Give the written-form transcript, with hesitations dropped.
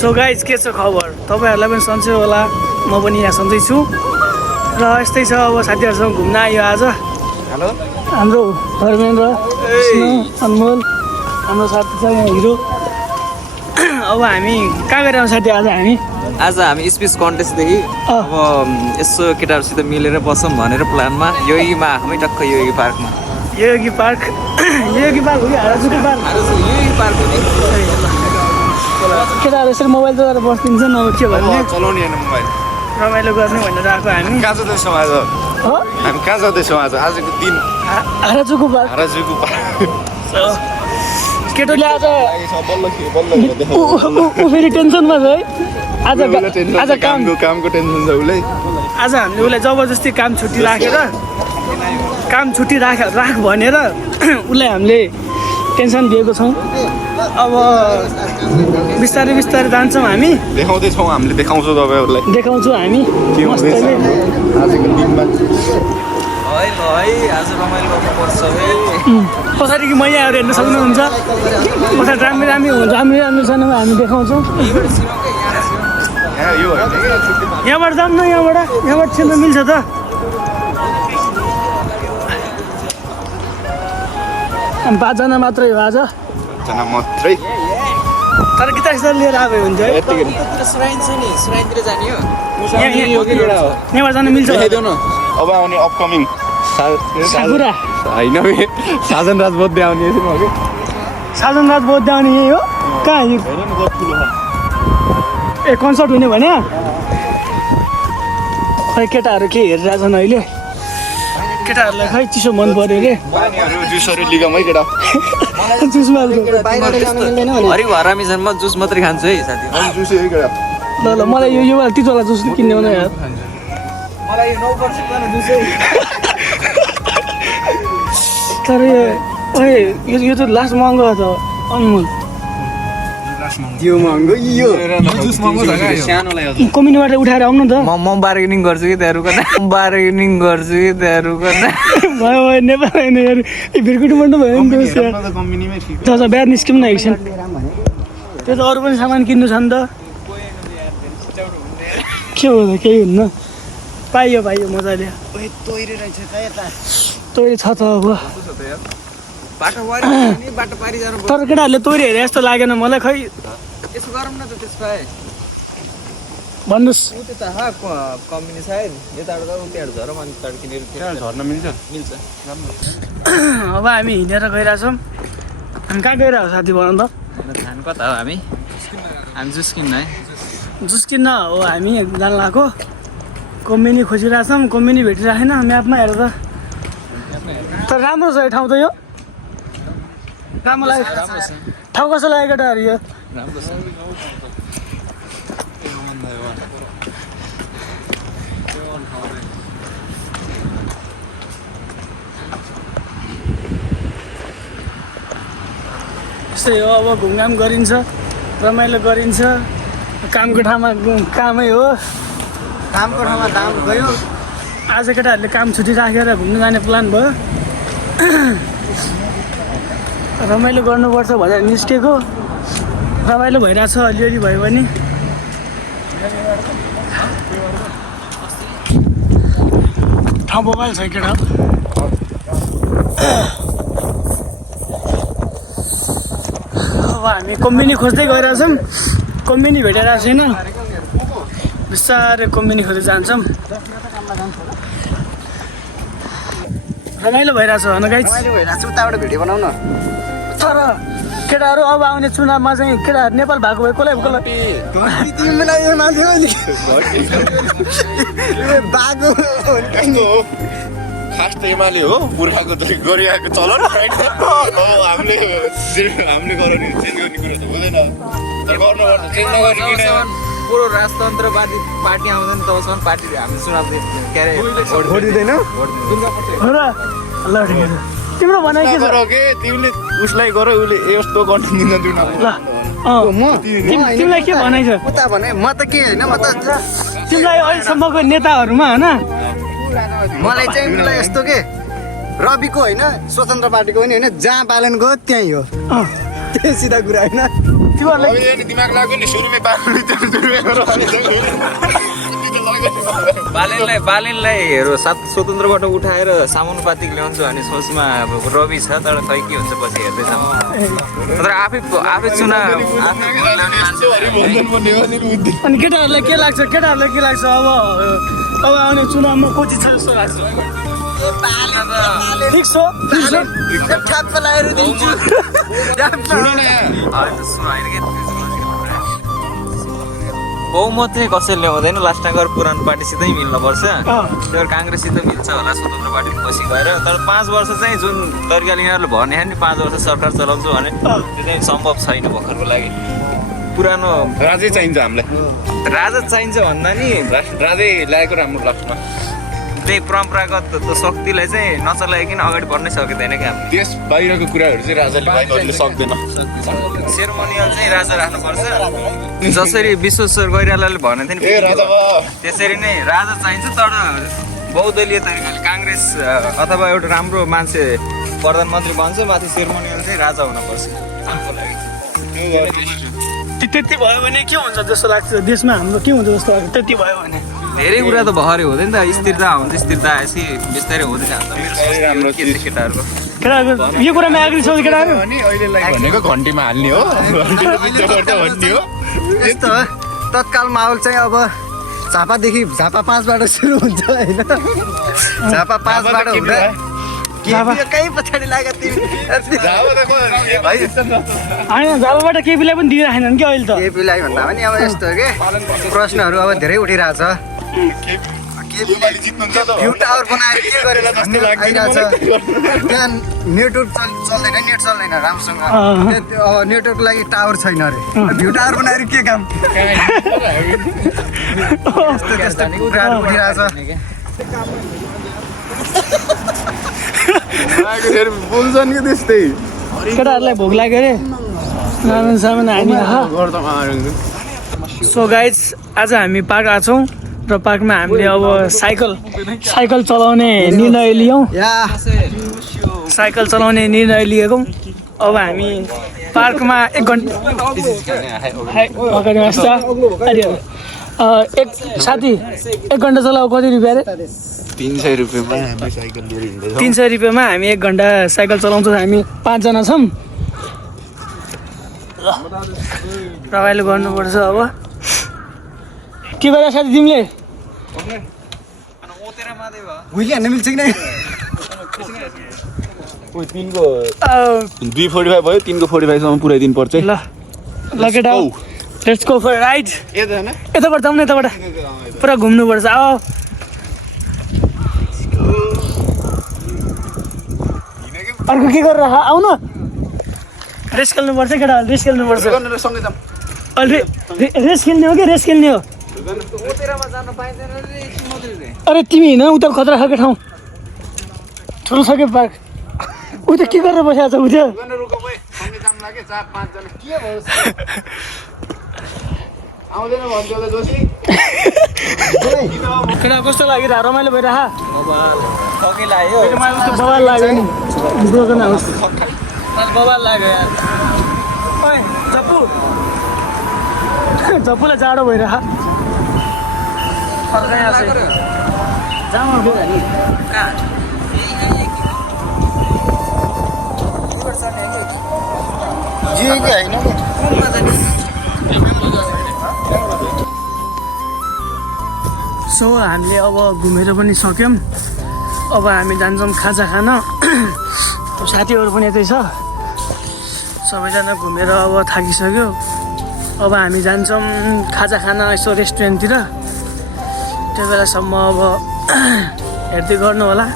so guys के छ खबर तपाईँहरूलाई पनि सन्चै होला म पनि यहाँ सन्चै छु र यस्तै छ अब साथीहरूसँग घुम्न आयो आज हेलो हाम्रो धर्मेन्द्र अनमोल हाम्रो साथी छ यहाँ हिरो अब हामी कहाँ गएर साथी आज हामी स्पिच कन्टेस्टदेखि अब यसो केटाहरूसित मिलेर बसौँ भनेर प्लानमा योगीमा आएकोमै टक्क योगी पार्कमा योगी पार्क योगी पार्क हो कि हाराजुकी पार्क योगी पार्क हो नि केटाहरू यसरी मोबाइल चलाएर बस्दिन्छन् अब के भन्ने चलाउने होइन मोबाइल रमाइलो गर्ने भनेर आएको हामी कहाँ जाँदैछौँ आज हो हामी कहाँ जाँदैछौँ आज आजको दिन हाराजुकु पार्क हराजुको केटोले आज बल्ल ऊ फेरि टेन्सनमा छ है आज कामको टेन्सन छ उसलाई आज हामीले उसलाई जबरजस्ती काम छुट्टी राखेर राख भनेर उसलाई हामीले टेन्सन दिएको छौँ अब बिस्तारै बिस्तारै जान्छौँ हामी देखाउँदैछौँ हामीले देखाउँछौँ तपाईँहरूलाई देखाउँछौँ हामी के हुँदैछ आजको दिनमा है आज रमाइलो गर्नुपर्छ है पछाडि कि मैया आएर हेर्न सक्नुहुन्छ पछाडि राम्रो राम्रो हुन्छ राम्रो राम्रो छैन हामी देखाउँछौँ यो यहाँबाट जाऊँ न यहाँबाट छिर्न मिल्छ त पाँचजना मात्रै हो आज जना मात्रै तर गिटार सिटार लिएर आएको हुन्छ है श्राइन छ नि श्राइनतिर जाने हो यहाँबाट जान मिल्छ अब आउने अपकमिङ साकुरा होइन साजन राज बद्दै आउने साजन रात बोध आउने यही हो कहाँ ए कन्सर्ट हुने भने खै केटाहरू के हेरिरहेछन् अहिले केटाहरूलाई खै चिसो मन पर्यो अरे पानीहरू जुसहरू लिगमै केटा जुसमा हरि हरामी छन् म जुस मात्रै खान्छु है साथी जुसै है केटा ल मलाई यो तितोला जुस किन्ने हो न यार मलाई यो 9% जुसै तर यो त लास्ट महँगो छ अनमोल यो महँगो यो जुस महँगो छ क्या सानोलाई कम्पनीबाट उठाएर आउनु त म बार्गेनिङ गर्छु कि त्यहाँ रुकन भयो नेपाल होइन यार भिरकुटुबाट भयो नि त्यो कम्पनीमै ठिक बिहान निस्क्यौँ न एकछिन त्यो त अरू पनि सामान किन्नु छ नि त के हो त केही हुन्न पाइयो मजाले तोरी छ त अब बाटो पारि जानु तर केटाहरूले तोरी हेरे जस्तो लागेन मलाई खै यसो गरौँ न त त्यसमा भन्नुहोस् उ त कम्पनी सायद यताबाट त उताबाट झरौँ अनि तड किनेर झर्न मिल्छ अब हामी हिँडेर गइरहेछौँ हामी कहाँ गइरहेको साथी भन त खानु कता हो हामी जुस किन्न है जुस किन्न हो हामी जान लाग्यो कम्पनी खोजिरहेछौँ कम्पनी भेटिरहेन म्यापमा हेर त तर राम्रो छ यो ठाउँ त यो राम्रो लाग्यो ठाउँ कस्तो लाग्यो केटाहरू यो राम्रो छ यस्तै हो अब घुमघाम गरिन्छ रमाइलो गरिन्छ कामको ठाउँमा कामै हो कामको ठाउँमा दाम गयो आज केटाहरूले काम छुट्टी राखेर घुम्न जाने प्लान भयो रमाइलो गर्नुपर्छ भनेर निस्केको रमाइलो भइरहेछ अलिअलि भयो भने ठाउँ मोबाइल छ केटा अब हामी कम्पनी खोज्दै गइरहेछौँ कम्पनी भेटिरहेको छैन बिस्तारै कम्पनी खोज्दै जान्छौँ रमाइलो भइरहेछ होइन गाइस उताबाट भिडियो बनाउ न तर केटाहरू अब आउने चुनावमा चाहिँ केटाहरू नेपाल भएको भए कसलाई खास त एमाले हो पुर्खाको गरिआएको चलन हामीले गराउने चेन्ज गर्ने कुरो त हुँदैन तर गर्नुपर्छ चेन्ज नगर्ने किन पुरो राजतन्त्रवादी पार्टी आउँदैन तबसम्म पार्टी हामीले चुनाव के अरे भोट दिँदैन ल तिम्रो भनाइ के छ के तिमीले उसलाई गर उसले यस्तो गर्न दिँदैन ल तिमीलाई के भनाइ छ उता भने म त के होइन म त तिमीलाई अहिलेसम्मको नेताहरूमा होइन मलाई चाहिँ उसलाई यस्तो के रविको होइन स्वतन्त्र पार्टीको पनि होइन जहाँ पालन गयो त्यहीँ हो त्यो सिधा कुरा होइन तिमीहरूलाई अबे नि दिमाग लाग्यो नि सुरुमै पाल्नु बालिनलाई हेरो स्वतन्त्रबाट उठाएर समानुपातिक ल्याउँछु भन्ने सोचमा अब रवि छ तर खै के हुन्छ पछि हेर्दैछौँ तर आफै चुनाव अनि केटाहरूलाई के लाग्छ अब आउने चुनावमा को जित्छ जस्तो लाग्छ ठिक छ ठ्याप्प लगाएर दिन्छु बहुमत चाहिँ कसैले ल्याउँदैन लास्टमा गएर पुरानो पार्टीसितै मिल्नुपर्छ त्यो काङ्ग्रेससित मिल्छ होला स्वतन्त्र पार्टी पछि गएर तर 5 वर्ष चाहिँ जुन तरिकाले यिनीहरूले भने नि 5 वर्ष सरकार चलाउँछु भने त्यो चाहिँ सम्भव छैन भर्खरको लागि पुरानो राजै चाहिन्छ हामीलाई राजा चाहिन्छ भन्दा नि राजै ल्याएको राम्रो लाग्छ त्यही परम्परागत शक्तिलाई चाहिँ नचलाइकन अगाडि बढ्नै सकिँदैन क्या हामीले देश बाहिरको कुराहरू चाहिँ राजाले बाहिर सक्दैन सेरोमोनियल चाहिँ राजा राख्नुपर्छ जसरी विश्वेश्वर गैरालाले भनेको थियो ए राजा त्यसरी नै राजा चाहिन्छ तर बहुदलीय तरिकाले काङ्ग्रेस अथवा एउटा राम्रो मान्छे प्रधानमन्त्री बन्छ माथि सेरोमोनियल चाहिँ राजा हुनुपर्छ हाम्रो लागि त्यति भयो भने के हुन्छ जस्तो लाग्छ देशमा हाम्रो के हुन्छ जस्तो लाग्छ त्यति भयो भने धेरै कुरा त भर्खरै हुँदैन त स्थिरता हुन्छ स्थिरता आएपछि बिस्तारै हुँदै जान्छ राम्रो के छ केटाहरूको केटाहरूको यो कुरामा एग्री छ केटाहरू भनेको घन्टीमा हाल्ने हो भन्ने हो यस्तो हो तत्काल माहौल चाहिँ अब झापादेखि झापा 5बाट सुरु हुन्छ होइन झापा 5बाट हुँदा कहीँ पछाडि लाग्यो होइन झापाबाट केपीलाई पनि दिइराखेनन् कि अहिले त केपीलाई भन्दा पनि अब यस्तो हो कि प्रश्नहरू अब धेरै उठिरहेछ भ्यू टावर बनाएर के गरेर भन्ने आइरहेछ त्यहाँ नेटवर्क चल्दैन नेट चल्दैन राम्रोसँग अब नेटवर्कको लागि टावर छैन अरे भ्यू टावर बनाएर के काम त्यस्तो कुराहरू उठिरहेछ बोल्छन् कि त्यस्तै केटाहरूलाई भोक लाग्यो अरे सामान सामान हानिरह सो गाइज आज हामी पार्क आएको छौँ र पार्कमा हामीले अब साइकल चलाउने निर्णय लियौँ साइकल चलाउने निर्णय लिएको अब हामी पार्कमा 1 घन्टा अगाडि एक साथी 1 घन्टा चलाएको कति रुपियाँ अरे 300 रुपियाँमा हामी साइकल लिएर हिँड्दैछौँ 300 रुपियाँमा हामी 1 घन्टा साइकल चलाउँछौँ हामी 5 जना छौँ रमाइलो गर्नुपर्छ अब के गरेर साथी तिमीले हुइले हान्न मिल्छ कि नै 245 भयो 3 को 45 सम्म पुऱ्याइदिनु पर्छ ल केटा लेट्स गो फर राइड यताबाट जाउँ न यताबाट पुरा घुम्नुपर्छ अब अर्को के गरेर आउ न रेस खेल्नुपर्छ केटा रेस खेल्नुपर्छ अहिले रेस खेल्ने हो कि रेस खेल्ने हो अरे तिमी हिँड उता खतरा खाएको ठाउँ ठुलो छ कि पार्क उता के गरेर बसेको छ उता केटा कस्तो लागिरह रमाइलो भइरह बवाल लाग्यो नि ब्रोकन हाउस बवाल लाग्यो यार ओइ जप्पूलाई जाडो भइरह सो हामीले अब घुमेर पनि सक्यौँ अब हामी जान्छौँ खाजा खान साथीहरू पनि यतै छ सबैजना घुमेर अब थाकिसक्यो अब हामी जान्छौँ खाजा खान यसो रेस्टुरेन्टतिर त्यो बेलासम्म अब हेर्दै गर्नु होला